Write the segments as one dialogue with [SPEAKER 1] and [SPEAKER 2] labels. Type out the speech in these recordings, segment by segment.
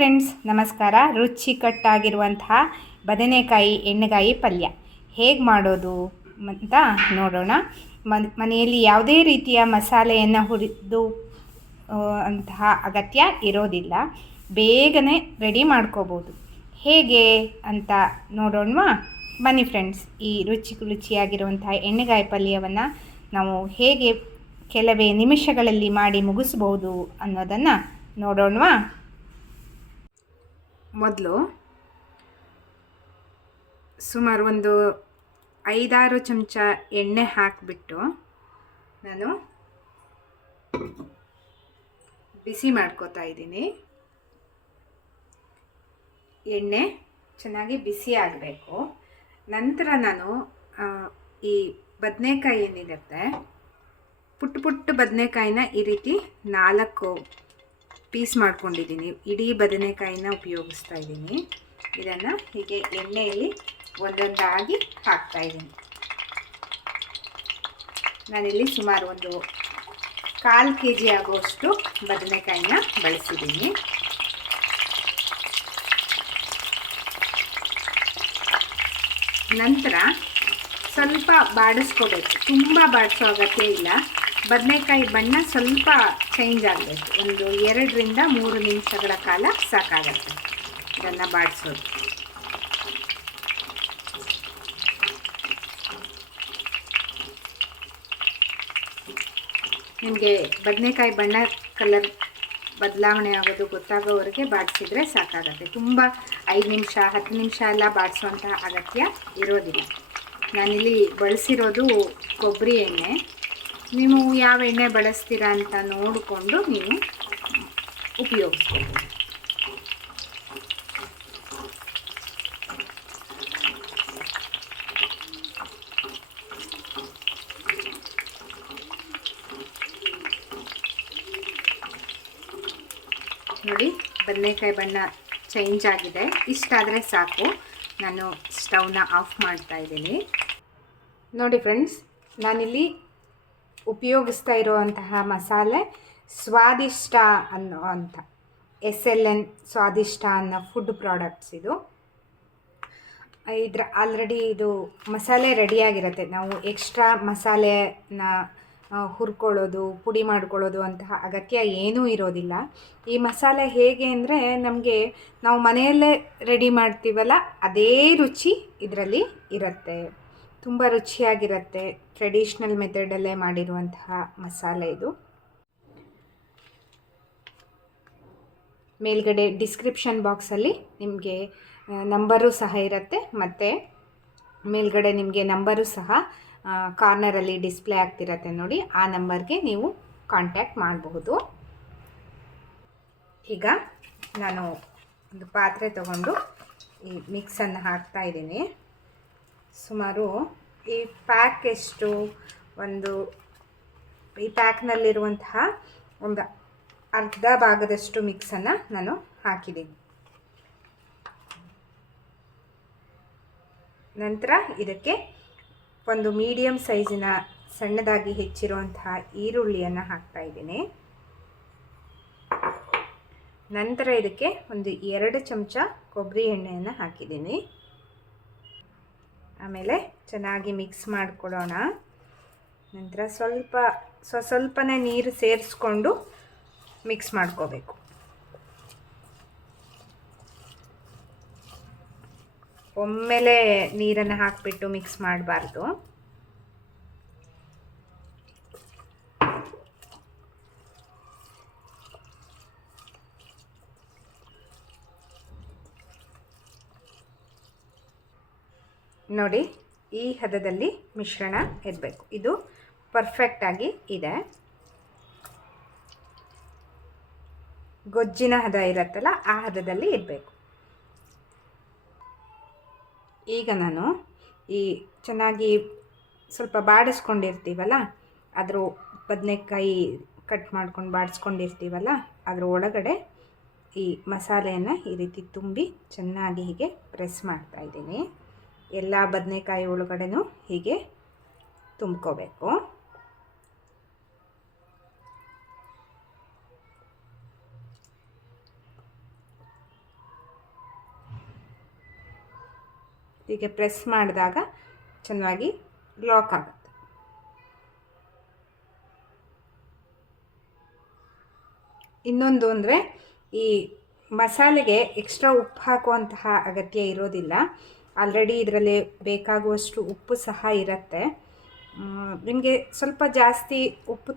[SPEAKER 1] Friends ನಮಸ್ಕಾರ. ರುಚಿಕಟ್ಟಾಗಿರುವಂತಹ ಬದನೆಕಾಯಿ, ಎಣ್ಣೆಗಾಯಿ ಪಲ್ಯ. ಹೇಗೆ ಮಾಡೋದು ಅಂತ ನೋಡೋಣ. ಮನ್, ಮನೆಯಲ್ಲಿ ಯಾವುದೇ ರೀತಿಯ ಮಸಾಲೆಯನ್ನು ಹುರಿದು ಅಂತಹ ಅಗತ್ಯ ಇರೋದಿಲ್ಲ. ಬೇಗನೆ ರೆಡಿ ಮಾಡ್ಕೋಬೋದು. ಹೇಗೆ ಅಂತ ನೋಡೋಣವಾ? ಬನ್ನಿ ಫ್ರೆಂಡ್ಸ್ ಈ ರುಚಿ ರುಚಿಯಾಗಿರುವಂತಹ ಎಣ್ಣೆಗಾಯಿ ಪಲ್ಯವನ್ನು ನಾವು ಹೇಗೆ ಕೆಲವೇ ನಿಮಿಷಗಳಲ್ಲಿ ಮಾಡಿ ಮುಗಿಸ್ಬೋದು ಅನ್ನೋದನ್ನು ನೋಡೋಣವಾ? ಮೊದಲು ಸುಮಾರು ಒಂದು ಐದಾರು ಚಮಚ ಎಣ್ಣೆ ಹಾಕಿಬಿಟ್ಟು ನಾನು ಬಿಸಿ ಮಾಡ್ಕೋತಾ ಇದ್ದೀನಿ. ಎಣ್ಣೆ ಚೆನ್ನಾಗಿ ಬಿಸಿ ಆಗಬೇಕು. ನಂತರ ನಾನು ಈ ಬದನೆಕಾಯಿ ಏನಿರುತ್ತೆ, ಪುಟ್ಟ ಪುಟ್ಟ ಬದನೆಕಾಯಿನ ಈ ರೀತಿ ನಾಲ್ಕು ಪೀಸ್ ಮಾಡ್ಕೊಂಡಿದ್ದೀನಿ. ಇಡೀ ಬದನೆಕಾಯಿನ ಉಪಯೋಗಿಸ್ತಾ ಇದ್ದೀನಿ. ಇದನ್ನು ಹೀಗೆ ಎಣ್ಣೆಯಲ್ಲಿ ಒಂದೊಂದಾಗಿ ಹಾಕ್ತಾ ಇದ್ದೀನಿ. ನಾನಿಲ್ಲಿ ಸುಮಾರು ಒಂದು ಕಾಲು ಕೆ ಜಿ ಆಗುವಷ್ಟು ಬದನೆಕಾಯಿನ ಬಳಸಿದ್ದೀನಿ. ನಂತರ ಸ್ವಲ್ಪ ಬಾಡಿಸ್ಕೋಬೇಕು. ತುಂಬ ಬಾಡಿಸೋ ಅಗತ್ಯ ಇಲ್ಲ. ಬದನೆಕಾಯಿ ಬಣ್ಣ ಸ್ವಲ್ಪ ಚೇಂಜ್ ಆಗಬೇಕು. ಒಂದು ಎರಡರಿಂದ ಮೂರು ನಿಮಿಷಗಳ ಕಾಲ ಸಾಕಾಗತ್ತೆ. ಇದನ್ನು ಬಾಡಿಸೋದು. ನಿಮಗೆ ಬದನೆಕಾಯಿ ಬಣ್ಣ ಕಲರ್ ಬದಲಾವಣೆ ಆಗೋದು ಗೊತ್ತಾಗೋವರೆಗೆ ಬಾಡಿಸಿದ್ರೆ ಸಾಕಾಗತ್ತೆ. ತುಂಬ ಐದು ನಿಮಿಷ, ಹತ್ತು ನಿಮಿಷ ಎಲ್ಲ ಬಾಡಿಸುವಂತಹ ಅಗತ್ಯ ಇರೋದಿಲ್ಲ. ನಾನಿಲ್ಲಿ ಬಳಸಿರೋದು ಕೊಬ್ಬರಿ ಎಣ್ಣೆ. ನೀವು ಯಾವ ಎಣ್ಣೆ ಬಳಸ್ತೀರಾ ಅಂತ ನೋಡಿಕೊಂಡು ನೀವು ಉಪಯೋಗಿಸ್ಕೊಳ್ಬೋದು. ನೋಡಿ, ಬದನೆಕಾಯಿ ಬಣ್ಣ ಚೇಂಜ್ ಆಗಿದೆ. ಇಷ್ಟಾದರೆ ಸಾಕು. ನಾನು ಸ್ಟವ್ನ ಆಫ್ ಮಾಡ್ತಾ ಇದ್ದೀನಿ. ನೋಡಿ ಫ್ರೆಂಡ್ಸ್ ನಾನಿಲ್ಲಿ ಉಪಯೋಗಿಸ್ತಾ ಇರುವಂತಹ ಮಸಾಲೆ ಸ್ವಾದಿಷ್ಟ ಅನ್ನೋ ಅಂತ. ಎಸ್ ಎಲ್ ಎನ್ ಸ್ವಾದಿಷ್ಟ ಅನ್ನೋ ಫುಡ್ ಪ್ರಾಡಕ್ಟ್ಸ್ ಇದು. ಇದ್ರ ಆಲ್ರೆಡಿ ಇದು ಮಸಾಲೆ ರೆಡಿಯಾಗಿರುತ್ತೆ ನಾವು ಎಕ್ಸ್ಟ್ರಾ ಮಸಾಲೆನ ಹುರ್ಕೊಳ್ಳೋದು, ಪುಡಿ ಮಾಡ್ಕೊಳ್ಳೋದು ಅಂತಹ ಅಗತ್ಯ ಏನೂ ಇರೋದಿಲ್ಲ. ಈ ಮಸಾಲೆ ಹೇಗೆ ಅಂದರೆ ನಮಗೆ ನಾವು ಮನೆಯಲ್ಲೇ ರೆಡಿ ಮಾಡ್ತೀವಲ್ಲ, ಅದೇ ರುಚಿ ಇದರಲ್ಲಿ ಇರುತ್ತೆ. ತುಂಬ ರುಚಿಯಾಗಿರುತ್ತೆ ಟ್ರೆಡಿಷ್ನಲ್ ಮೆಥಡಲ್ಲೇ ಮಾಡಿರುವಂತಹ ಮಸಾಲೆ ಇದು. ಮೇಲ್ಗಡೆ ಡಿಸ್ಕ್ರಿಪ್ಷನ್ ಬಾಕ್ಸಲ್ಲಿ ನಿಮಗೆ ನಂಬರು ಸಹ ಇರುತ್ತೆ ಮತ್ತು ಮೇಲ್ಗಡೆ ನಿಮಗೆ ನಂಬರು ಸಹ ಕಾರ್ನರಲ್ಲಿ ಡಿಸ್ಪ್ಲೇ ಆಗ್ತಿರತ್ತೆ ನೋಡಿ, ಆ ನಂಬರ್ಗೆ ನೀವು ಕಾಂಟ್ಯಾಕ್ಟ್ ಮಾಡಬಹುದು. ಈಗ ನಾನು ಒಂದು ಪಾತ್ರೆ ತಗೊಂಡು ಈ ಮಿಕ್ಸನ್ನು ಹಾಕ್ತಾ ಇದ್ದೀನಿ. ಸುಮಾರು ಈ ಪ್ಯಾಕ್ ಎಷ್ಟು ಒಂದು ಈ ಪ್ಯಾಕ್ನಲ್ಲಿರುವಂತಹ ಒಂದು ಅರ್ಧ ಭಾಗದಷ್ಟು ಮಿಕ್ಸನ್ನು ನಾನು ಹಾಕಿದ್ದೀನಿ. ನಂತರ ಇದಕ್ಕೆ ಒಂದು ಮೀಡಿಯಮ್ ಸೈಜಿನ ಸಣ್ಣದಾಗಿ ಹೆಚ್ಚಿರುವಂತಹ ಈರುಳ್ಳಿಯನ್ನು ಹಾಕ್ತಾ ಇದ್ದೀನಿ. ನಂತರ ಇದಕ್ಕೆ ಒಂದು ಎರಡು ಚಮಚ ಕೊಬ್ಬರಿ ಎಣ್ಣೆಯನ್ನು ಹಾಕಿದ್ದೀನಿ. ಆಮೇಲೆ ಚೆನ್ನಾಗಿ ಮಿಕ್ಸ್ ಮಾಡಿಕೊಡೋಣ. ನಂತರ ಸ್ವಲ್ಪ ಸ್ವ, ಸ್ವಲ್ಪನೇ ನೀರು ಸೇರಿಸ್ಕೊಂಡು ಮಿಕ್ಸ್ ಮಾಡ್ಕೋಬೇಕು. ಒಮ್ಮೆಲೆ ನೀರನ್ನು ಹಾಕಿಬಿಟ್ಟು ಮಿಕ್ಸ್ ಮಾಡಬಾರ್ದು. ನೋಡಿ, ಈ ಹದದಲ್ಲಿ ಮಿಶ್ರಣ ಇರಬೇಕು. ಇದು ಪರ್ಫೆಕ್ಟಾಗಿ ಇದೆ. ಗೊಜ್ಜಿನ ಹದ ಇರುತ್ತಲ್ಲ, ಆ ಹದದಲ್ಲಿ ಇರಬೇಕು. ಈಗ ನಾನು ಈ ಚೆನ್ನಾಗಿ ಸ್ವಲ್ಪ ಬಾಡಿಸ್ಕೊಂಡಿರ್ತೀವಲ್ಲ, ಅದ್ರ ಬದನೆಕಾಯಿ ಕಟ್ ಮಾಡ್ಕೊಂಡು ಬಾಡಿಸ್ಕೊಂಡಿರ್ತೀವಲ್ಲ, ಅದ್ರ ಒಳಗಡೆ ಈ ಮಸಾಲೆಯನ್ನು ಈ ರೀತಿ ತುಂಬಿ ಚೆನ್ನಾಗಿ ಹೀಗೆ ಪ್ರೆಸ್ ಮಾಡ್ತಾ ಇದ್ದೀನಿ. ಎಲ್ಲ ಬದನೆಕಾಯಿ ಒಳಗಡೆನೂ ಹೀಗೆ ತುಂಬ್ಕೋಬೇಕು. ಹೀಗೆ ಪ್ರೆಸ್ ಮಾಡಿದಾಗ ಚೆನ್ನಾಗಿ ಲಾಕ್ ಆಗುತ್ತೆ. ಇನ್ನೊಂದು ಅಂದರೆ ಈ ಮಸಾಲೆಗೆ ಎಕ್ಸ್ಟ್ರಾ ಉಪ್ಪು ಹಾಕುವಂತಹ ಅಗತ್ಯ ಇರೋದಿಲ್ಲ. ಆಲ್ರೆಡಿ ಇದರಲ್ಲಿ ಬೇಕಾಗುವಷ್ಟು ಉಪ್ಪು ಸಹ ಇರುತ್ತೆ. ನಿಮಗೆ ಸ್ವಲ್ಪ ಜಾಸ್ತಿ ಉಪ್ಪು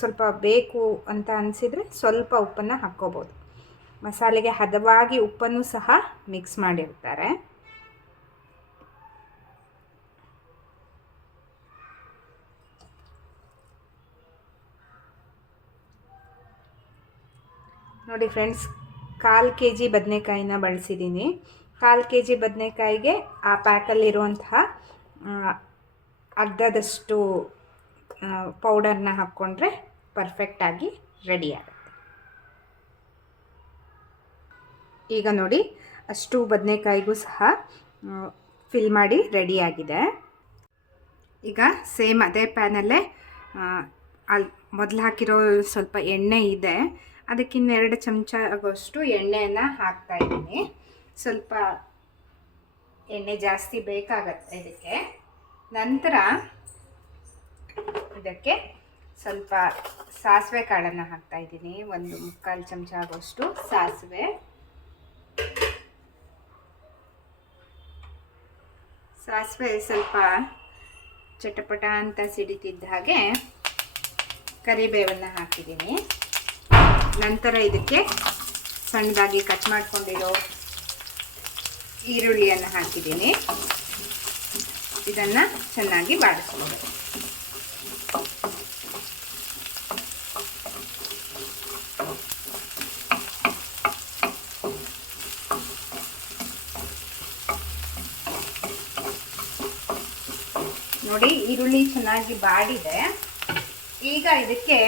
[SPEAKER 1] ಸ್ವಲ್ಪ ಬೇಕು ಅಂತ ಅನಿಸಿದರೆ ಸ್ವಲ್ಪ ಉಪ್ಪನ್ನು ಹಾಕ್ಕೋಬೋದು. ಮಸಾಲೆಗೆ ಹದವಾಗಿ ಉಪ್ಪನ್ನು ಸಹ ಮಿಕ್ಸ್ ಮಾಡಿರ್ತಾರೆ. ನೋಡಿ ಫ್ರೆಂಡ್ಸ್ ಕಾಲು ಕೆ ಜಿ ಬದನೆಕಾಯಿನ ಬಳಸಿದ್ದೀನಿ. ಕಾಲು ಕೆ ಜಿ ಬದನೆಕಾಯಿಗೆ ಆ ಪ್ಯಾಕಲ್ಲಿರುವಂತಹ ಅರ್ಧದಷ್ಟು ಪೌಡರ್ನ ಹಾಕ್ಕೊಂಡ್ರೆ ಪರ್ಫೆಕ್ಟಾಗಿ ರೆಡಿ ಆಗುತ್ತೆ. ಈಗ ನೋಡಿ, ಅಷ್ಟು ಬದನೆಕಾಯಿಗೂ ಸಹ ಫಿಲ್ ಮಾಡಿ ರೆಡಿಯಾಗಿದೆ ಈಗ ಸೇಮ್ ಅದೇ ಪ್ಯಾನಲ್ಲೇ ಅಲ್ಲಿ ಮೊದಲು ಹಾಕಿರೋ ಸ್ವಲ್ಪ ಎಣ್ಣೆ ಇದೆ. ಅದಕ್ಕಿನ್ನೆರಡು ಚಮಚ ಆಗೋಷ್ಟು ಎಣ್ಣೆಯನ್ನು ಹಾಕ್ತಾ ಇದ್ದೀನಿ. ಸ್ವಲ್ಪ ಎಣ್ಣೆ ಜಾಸ್ತಿ ಬೇಕಾಗತ್ತೆ ಇದಕ್ಕೆ. ನಂತರ ಇದಕ್ಕೆ ಸ್ವಲ್ಪ ಸಾಸಿವೆ ಕಾಳನ್ನು ಹಾಕ್ತಾ ಇದ್ದೀನಿ. ಒಂದು ಮುಕ್ಕಾಲು ಚಮಚ ಆಗೋಷ್ಟು ಸಾಸಿವೆ. ಸಾಸಿವೆ ಸ್ವಲ್ಪ ಚಟಪಟ ಅಂತ ಸಿಡಿತಿದ್ದ ಹಾಗೆ ಕರಿಬೇವನ್ನು ಹಾಕಿದ್ದೀನಿ. ನಂತರ ಇದಕ್ಕೆ ಸಣ್ಣದಾಗಿ ಕಟ್ ಮಾಡ್ಕೊಂಡಿರೋ ಈರುಳ್ಳಿಯನ್ನು ಹಾಕಿದ್ದೀನಿ. ಇದನ್ನು ಚೆನ್ನಾಗಿ ಬಾಡಿಸ್ಬೋದು ನೋಡಿ ಈರುಳ್ಳಿ ಚೆನ್ನಾಗಿ ಬಾಡಿದೆ. ಈಗ ಇದಕ್ಕೆ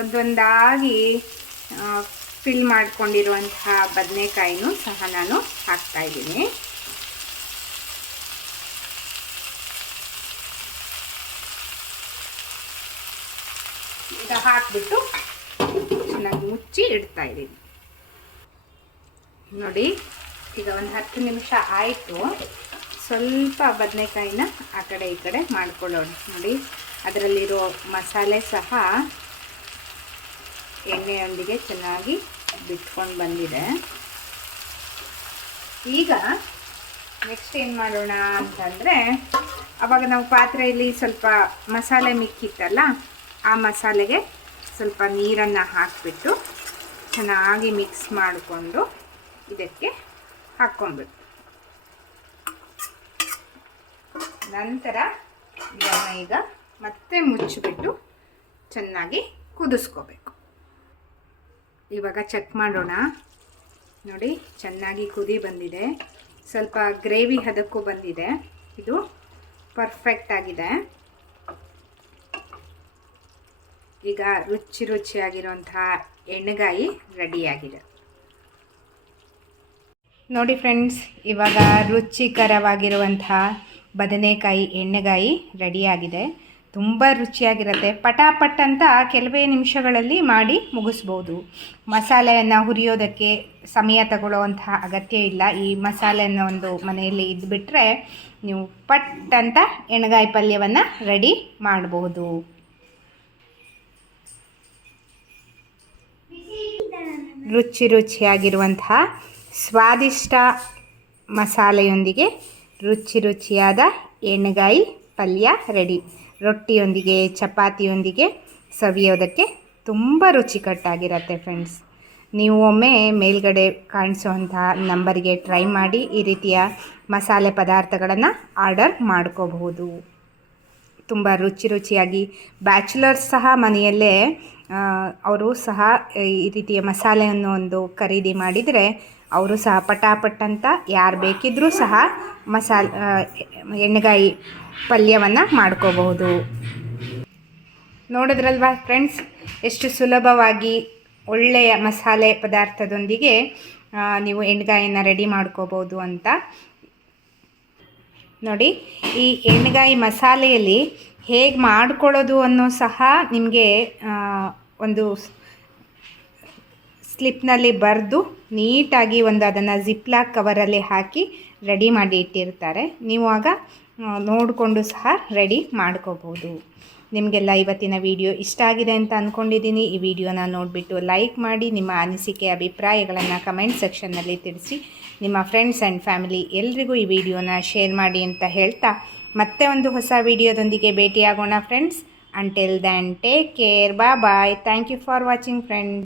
[SPEAKER 1] ಒಂದೊಂದಾಗಿ ಫಿಲ್ ಮಾಡ್ಕೊಂಡಿರುವಂತಹ ಬದನೆಕಾಯಿನೂ ಸಹ ನಾನು ಹಾಕ್ತಾ ಇದ್ದೀನಿ. ಈಗ ಹಾಕ್ಬಿಟ್ಟು ಚೆನ್ನಾಗಿ ಮುಚ್ಚಿ ಇಡ್ತಾ ಇದ್ದೀನಿ. ನೋಡಿ, ಈಗ ಒಂದು ಹತ್ತು ನಿಮಿಷ ಆಯಿತು. ಸ್ವಲ್ಪ ಬದನೆಕಾಯಿನ ಆ ಕಡೆ ಈ ಕಡೆ ಮಾಡ್ಕೊಳ್ಳೋಣ. ನೋಡಿ, ಅದರಲ್ಲಿರೋ ಮಸಾಲೆ ಸಹ ಎಣ್ಣೆಯೊಂದಿಗೆ ಚೆನ್ನಾಗಿ ಬಿಟ್ಕೊಂಡು ಬಂದಿದೆ. ಈಗ ನೆಕ್ಸ್ಟ್ ಏನು ಮಾಡೋಣ ಅಂತಂದರೆ, ಅವಾಗ ನಾವು ಪಾತ್ರೆಯಲ್ಲಿ ಸ್ವಲ್ಪ ಮಸಾಲೆ ಮಿಕ್ಕಿತ್ತಲ್ಲ, ಆ ಮಸಾಲೆಗೆ ಸ್ವಲ್ಪ ನೀರನ್ನು ಹಾಕಿಬಿಟ್ಟು ಚೆನ್ನಾಗಿ ಮಿಕ್ಸ್ ಮಾಡಿಕೊಂಡು ಇದಕ್ಕೆ ಹಾಕ್ಕೊಂಬಿಟ್ಟು ನಂತರ ಇದನ್ನು ಈಗ ಮತ್ತೆ ಮುಚ್ಚಿಬಿಟ್ಟು ಚೆನ್ನಾಗಿ ಕುದಿಸ್ಕೋಬೇಕು. ಇವಾಗ ಚೆಕ್ ಮಾಡೋಣ. ನೋಡಿ, ಚೆನ್ನಾಗಿ ಕುದಿ ಬಂದಿದೆ. ಸ್ವಲ್ಪ ಗ್ರೇವಿ ಹದಕ್ಕೂ ಬಂದಿದೆ. ಇದು ಪರ್ಫೆಕ್ಟ್ ಆಗಿದೆ. ಈಗ ರುಚಿ ರುಚಿಯಾಗಿರುವಂತಹ ಎಣ್ಣೆಗಾಯಿ ರೆಡಿಯಾಗಿದೆ. ನೋಡಿ ಫ್ರೆಂಡ್ಸ್ ಇವಾಗ ರುಚಿಕರವಾಗಿರುವಂತಹ ಬದನೆಕಾಯಿ ಎಣ್ಣೆಗಾಯಿ ರೆಡಿಯಾಗಿದೆ. ತುಂಬ ರುಚಿಯಾಗಿರುತ್ತೆ. ಪಟಾಪಟ್ ಅಂತ ಕೆಲವೇ ನಿಮಿಷಗಳಲ್ಲಿ ಮಾಡಿ ಮುಗಿಸ್ಬೋದು. ಮಸಾಲೆಯನ್ನು ಹುರಿಯೋದಕ್ಕೆ ಸಮಯ ತಗೊಳ್ಳುವಂತಹ ಅಗತ್ಯ ಇಲ್ಲ. ಈ ಮಸಾಲೆಯನ್ನು ಒಂದು ಮನೆಯಲ್ಲಿ ಇದ್ದುಬಿಟ್ರೆ ನೀವು ಪಟ್ ಅಂತ ಎಣ್ಗಾಯಿ ಪಲ್ಯವನ್ನು ರೆಡಿ ಮಾಡಬಹುದು ರುಚಿ ರುಚಿಯಾಗಿರುವಂತಹ ಸ್ವಾದಿಷ್ಟ ಮಸಾಲೆಯೊಂದಿಗೆ ರುಚಿ ರುಚಿಯಾದ ಎಣ್ಣೆಗಾಯಿ ಪಲ್ಯ ರೆಡಿ ರೊಟ್ಟಿಯೊಂದಿಗೆ, ಚಪಾತಿಯೊಂದಿಗೆ ಸವಿಯೋದಕ್ಕೆ ತುಂಬ ರುಚಿಕಟ್ಟಾಗಿರತ್ತೆ ಫ್ರೆಂಡ್ಸ್ ನೀವು ಒಮ್ಮೆ ಮೇಲ್ಗಡೆ ಕಾಣಿಸುವಂತಹ ನಂಬರಿಗೆ ಟ್ರೈ ಮಾಡಿ ಈ ರೀತಿಯ ಮಸಾಲೆ ಪದಾರ್ಥಗಳನ್ನು ಆರ್ಡರ್ ಮಾಡ್ಕೋಬಹುದು. ತುಂಬ ರುಚಿ ರುಚಿಯಾಗಿ ಬ್ಯಾಚುಲರ್ಸ್ ಸಹ ಮನೆಯಲ್ಲೇ ಅವರು ಸಹ ಈ ರೀತಿಯ ಮಸಾಲೆಯನ್ನು ಒಂದು ಖರೀದಿ ಮಾಡಿದರೆ ಅವರು ಸಹ ಪಟಾಪಟ್ ಅಂತ ಯಾರು ಬೇಕಿದ್ದರೂ ಸಹ ಮಸಾಲೆ ಎಣ್ಣೆಗಾಯಿ ಪಲ್ಯವನ್ನು ಮಾಡ್ಕೋಬಹುದು. ನೋಡಿದ್ರಲ್ವಾ ಫ್ರೆಂಡ್ಸ್, ಎಷ್ಟು ಸುಲಭವಾಗಿ ಒಳ್ಳೆಯ ಮಸಾಲೆ ಪದಾರ್ಥದೊಂದಿಗೆ ನೀವು ಎಣ್ಣೆಗಾಯಿನ ರೆಡಿ ಮಾಡ್ಕೋಬೋದು ಅಂತ. ನೋಡಿ, ಈ ಎಣ್ಣೆಗಾಯಿ ಮಸಾಲೆಯಲ್ಲಿ ಹೇಗೆ ಮಾಡ್ಕೊಳ್ಳೋದು ಅನ್ನೋ ಸಹ ನಿಮಗೆ ಒಂದು ಸ್ಲಿಪ್ನಲ್ಲಿ ಬರೆದು ನೀಟಾಗಿ ಒಂದು ಅದನ್ನು ಜಿಪ್ಲಾಕ್ ಕವರಲ್ಲಿ ಹಾಕಿ ರೆಡಿ ಮಾಡಿ ಇಟ್ಟಿರ್ತಾರೆ. ನೀವು ಆಗ ನೋಡಿಕೊಂಡು ಸಹ ರೆಡಿ ಮಾಡ್ಕೋಬೋದು. ನಿಮಗೆಲ್ಲ ಇವತ್ತಿನ ವಿಡಿಯೋ ಇಷ್ಟ ಆಗಿದೆ ಅಂತ ಅಂದ್ಕೊಂಡಿದ್ದೀನಿ ಈ ವಿಡಿಯೋನ ನೋಡಿಬಿಟ್ಟು ಲೈಕ್ ಮಾಡಿ, ನಿಮ್ಮ ಅನಿಸಿಕೆ, ಅಭಿಪ್ರಾಯಗಳನ್ನು ಕಮೆಂಟ್ ಸೆಕ್ಷನ್ನಲ್ಲಿ ತಿಳಿಸಿ. ನಿಮ್ಮ ಫ್ರೆಂಡ್ಸ್ ಆ್ಯಂಡ್ ಫ್ಯಾಮಿಲಿ ಎಲ್ರಿಗೂ ಈ ವಿಡಿಯೋನ ಶೇರ್ ಮಾಡಿ ಅಂತ ಹೇಳ್ತಾ ಮತ್ತೆ ಒಂದು ಹೊಸ ವಿಡಿಯೋದೊಂದಿಗೆ ಭೇಟಿಯಾಗೋಣ friends. Until then take care bye bye thank you for watching friend